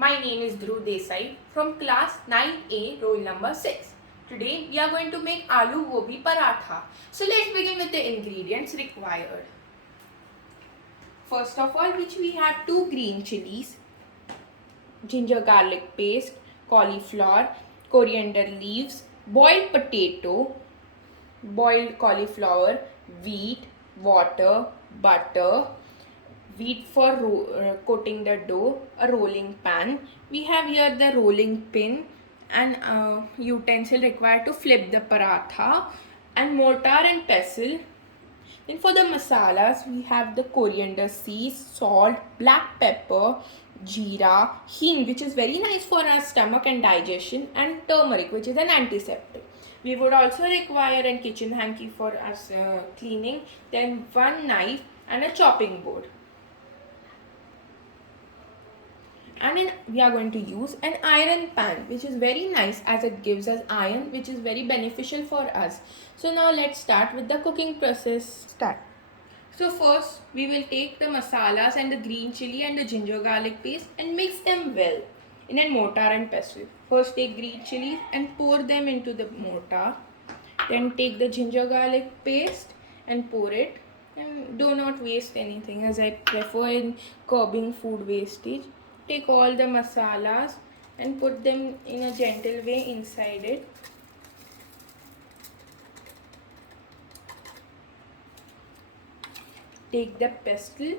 My name is Dhruv Desai from class 9A, roll number 6. Today we are going to make aloo gobi paratha. So let's begin with the ingredients required. First of all, which we have 2 green chilies, ginger garlic paste, cauliflower, coriander leaves, boiled potato, boiled cauliflower, wheat, water, butter, wheat for coating the dough, a rolling pan. We have here the rolling pin and utensil required to flip the paratha, and mortar and pestle. Then for the masalas, we have the coriander seeds, salt, black pepper, jeera, hing, which is very nice for our stomach and digestion, and turmeric, which is an antiseptic. We would also require a kitchen hanky for us cleaning, then one knife and a chopping board. And then we are going to use an iron pan, which is very nice as it gives us iron, which is very beneficial for us. So now let's start with the cooking process. So first we will take the masalas and the green chili and the ginger garlic paste and mix them well in a mortar and pestle. First take green chili and pour them into the mortar. Then take the ginger garlic paste and pour it. And do not waste anything, as I prefer in curbing food wastage. Take all the masalas and put them in a gentle way inside it. Take the pestle,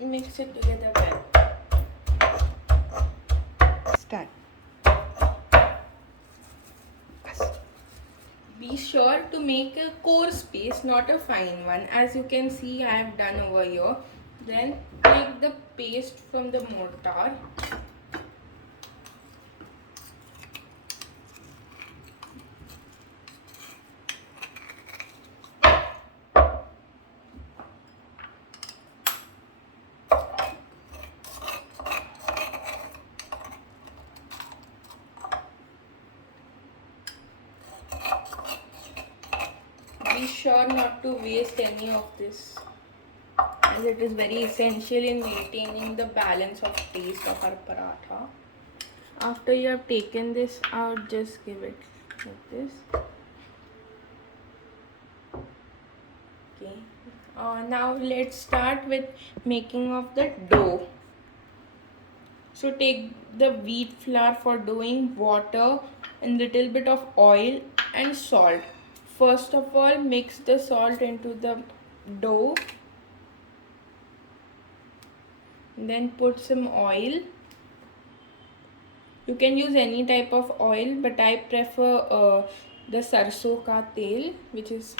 mix it together well. Start. Be sure to make a coarse paste, not a fine one. As you can see, I have done over here. Then take the paste from the mortar. Be sure not to waste any of this, as it is very essential in maintaining the balance of taste of our paratha. After you have taken this out, just give it like this. Okay. Now let's start with making of the dough. So take the wheat flour for doing, water and little bit of oil and salt. First of all, mix the salt into the dough. Then put some oil. You can use any type of oil, but I prefer the sarson ka tel, which is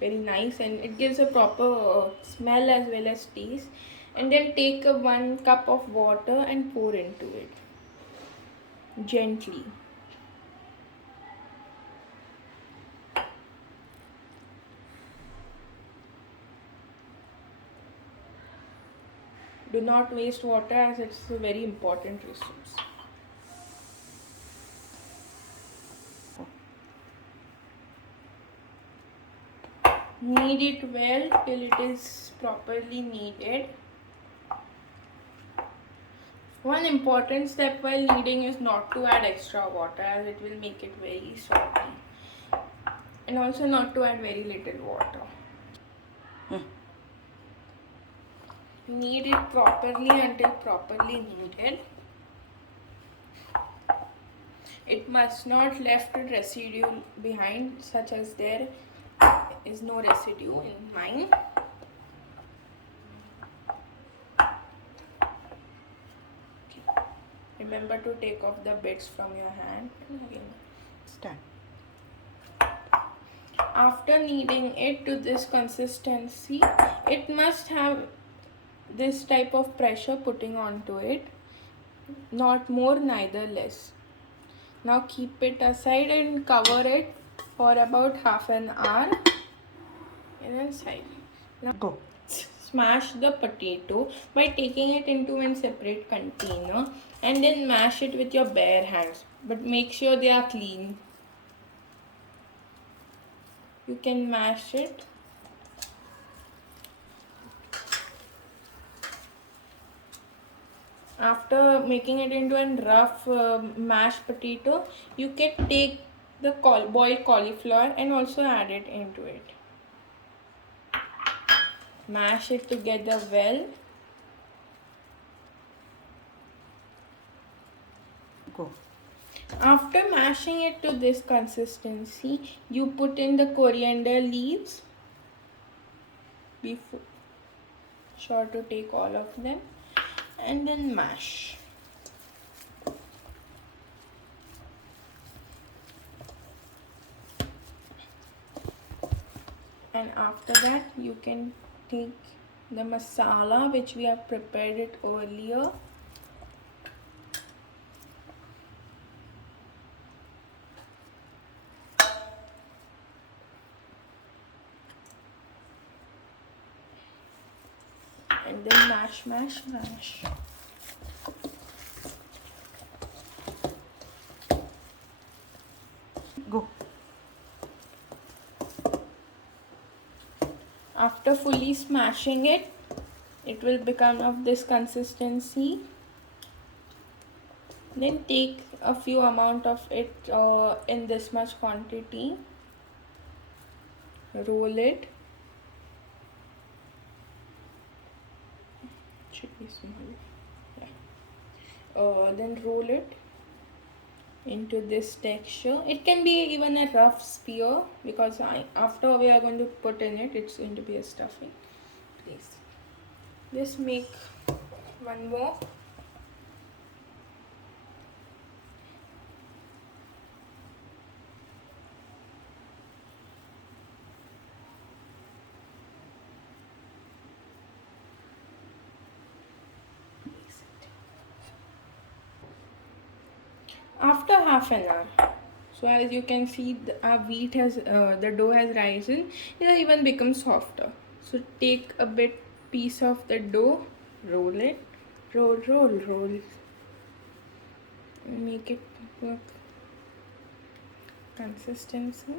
very nice and it gives a proper smell as well as taste. And then take 1 cup of water and pour into it gently. Do not waste water, as it's a very important resource. Knead it well till it is properly kneaded. One important step while kneading is not to add extra water, as it will make it very soggy. And also not to add very little water. Knead it properly until properly kneaded. It must not left a residue behind, such as there is no residue in mine. Okay. Remember to take off the bits from your hand. Start. After kneading it to this consistency, it must have this type of pressure putting onto it, not more neither less. Now keep it aside and cover it for about half an hour and then side. Now Go. smash the potato by taking it into a separate container and then mash it with your bare hands, but make sure they are clean. You can mash it. After making it into a rough mashed potato, you can take the boiled cauliflower and also add it into it. Mash it together well. Go. After mashing it to this consistency, you put in the coriander leaves. Be sure to take all of them and then mash. And after that, you can take the masala which we have prepared it earlier. And then mash, mash, mash. Go. After fully smashing it, it will become of this consistency. Then take a few amount of it in this much quantity. Roll it. Should be small. Yeah. Then roll it into this texture. It can be even a rough spear because after we are going to put in it, it's going to be a stuffing. Please. Just make one more. After half an hour, so as you can see, our wheat has the dough has risen. It has even become softer. So take a bit piece of the dough, roll it, roll, roll, roll, make it work consistency.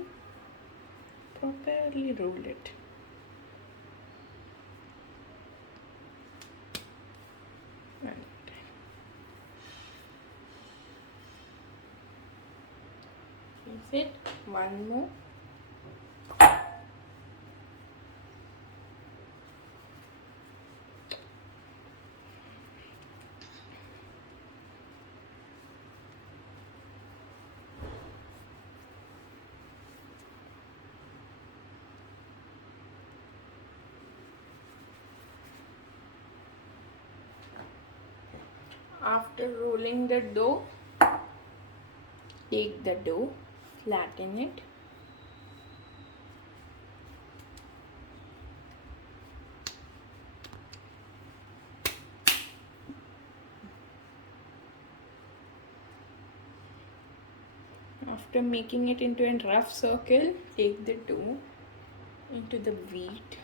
Properly roll it. Is it one more? After rolling the dough, take the dough, flatten it. After making it into a rough circle, take the dough into the wheat.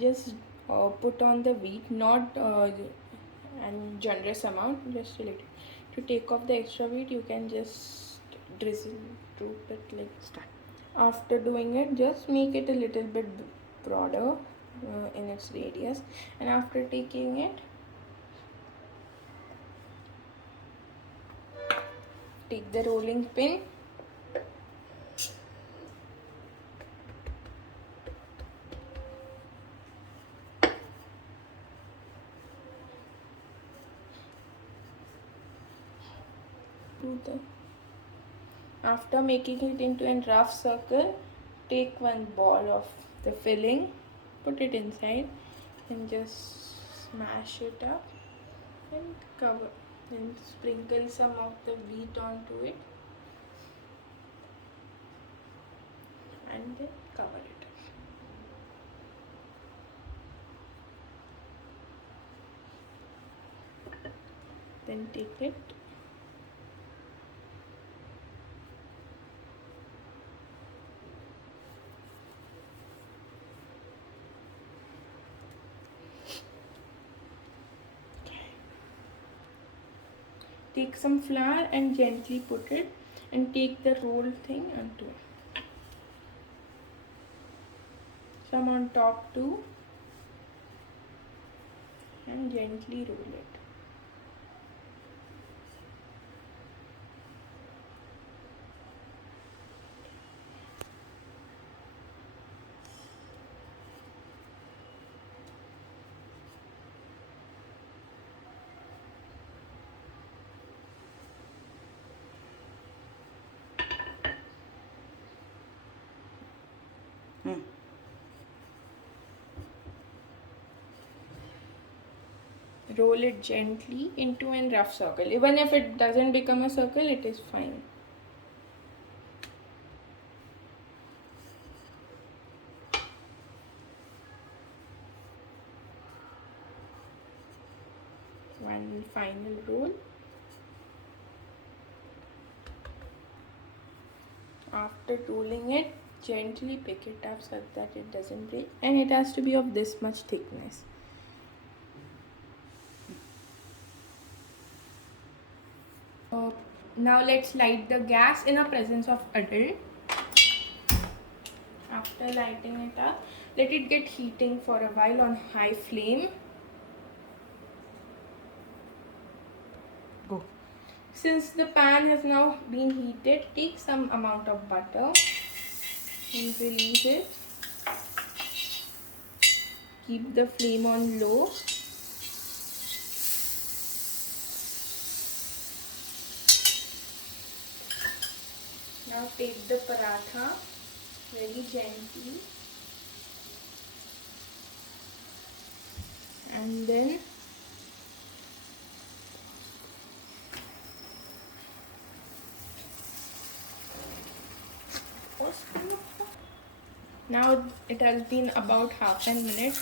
Just put on the wheat, not and generous amount, just a little. To take off the extra wheat, you can just drizzle droop it like that. After doing it, just make it a little bit broader in its radius, and after taking it, take the rolling pin, do the after making it into a rough circle, take one ball of the filling, put it inside and just smash it up and cover. Then sprinkle some of the wheat onto it and then cover it. Then take it, take some flour and gently put it and take the roll thing onto it. Some on top too. and gently roll it. Hmm. Roll it gently into a rough circle. Even if it doesn't become a circle, it is fine. One final roll. After rolling it, gently pick it up so that it doesn't break, and it has to be of this much thickness. Now let's light the gas in the presence of adult. After lighting it up, let it get heating for a while on high flame. Go. Since the pan has now been heated, take some amount of butter and release it. Keep the flame on low. Now take the paratha very gently and then now it has been about half a minute.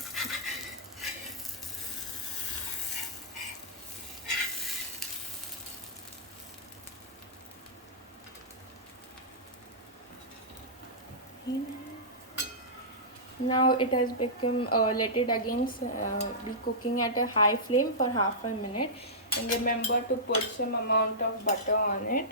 Now it has become, let it again be cooking at a high flame for half a minute, and remember to put some amount of butter on it.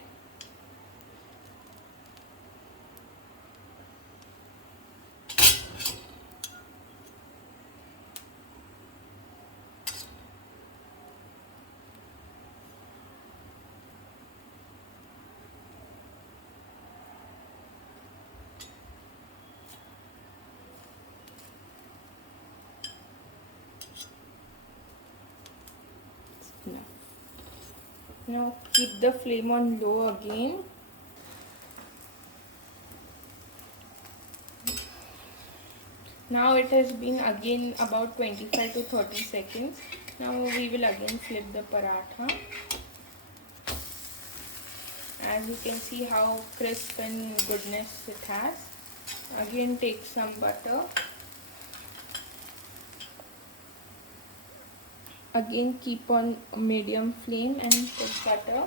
Now keep the flame on low again. Now it has been again about 25 to 30 seconds. Now we will again flip the paratha. As you can see how crisp and goodness it has. Again take some butter. Again keep on medium flame and put butter.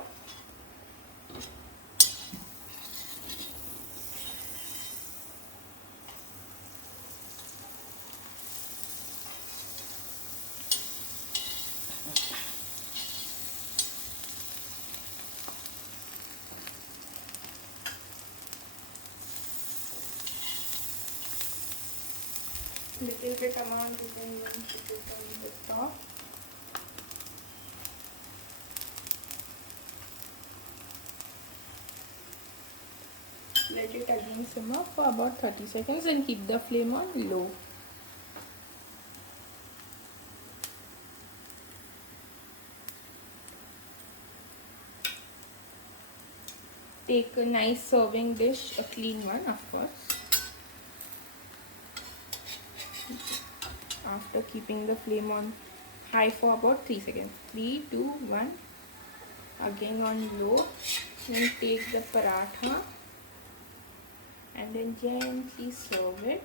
Little bit amount you can even put it on the top. Let it again simmer for about 30 seconds and keep the flame on low. Take a nice serving dish, a clean one of course. After keeping the flame on high for about 3 seconds. 3, 2, 1. Again on low. Then take the paratha and then gently serve it.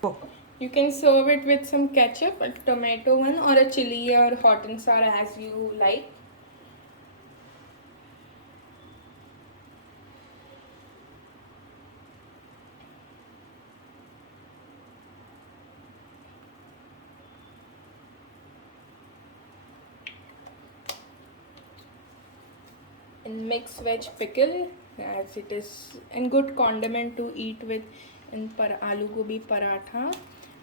Go. You can serve it with some ketchup, a tomato one, or a chili or hot and sour as you like. And mixed veg pickle, as it is, and good condiment to eat with in aloo gobi paratha.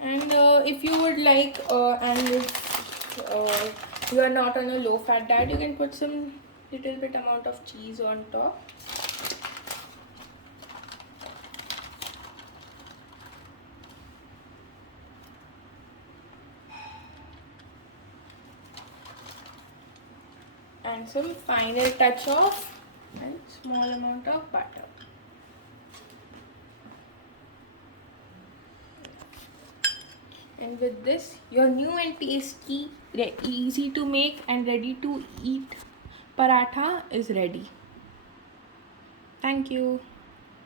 And if you would like, and if you are not on a low fat diet, you can put some little bit amount of cheese on top. And some final touch of and small amount of butter. And with this, your new and tasty, easy to make and ready to eat paratha is ready. Thank you.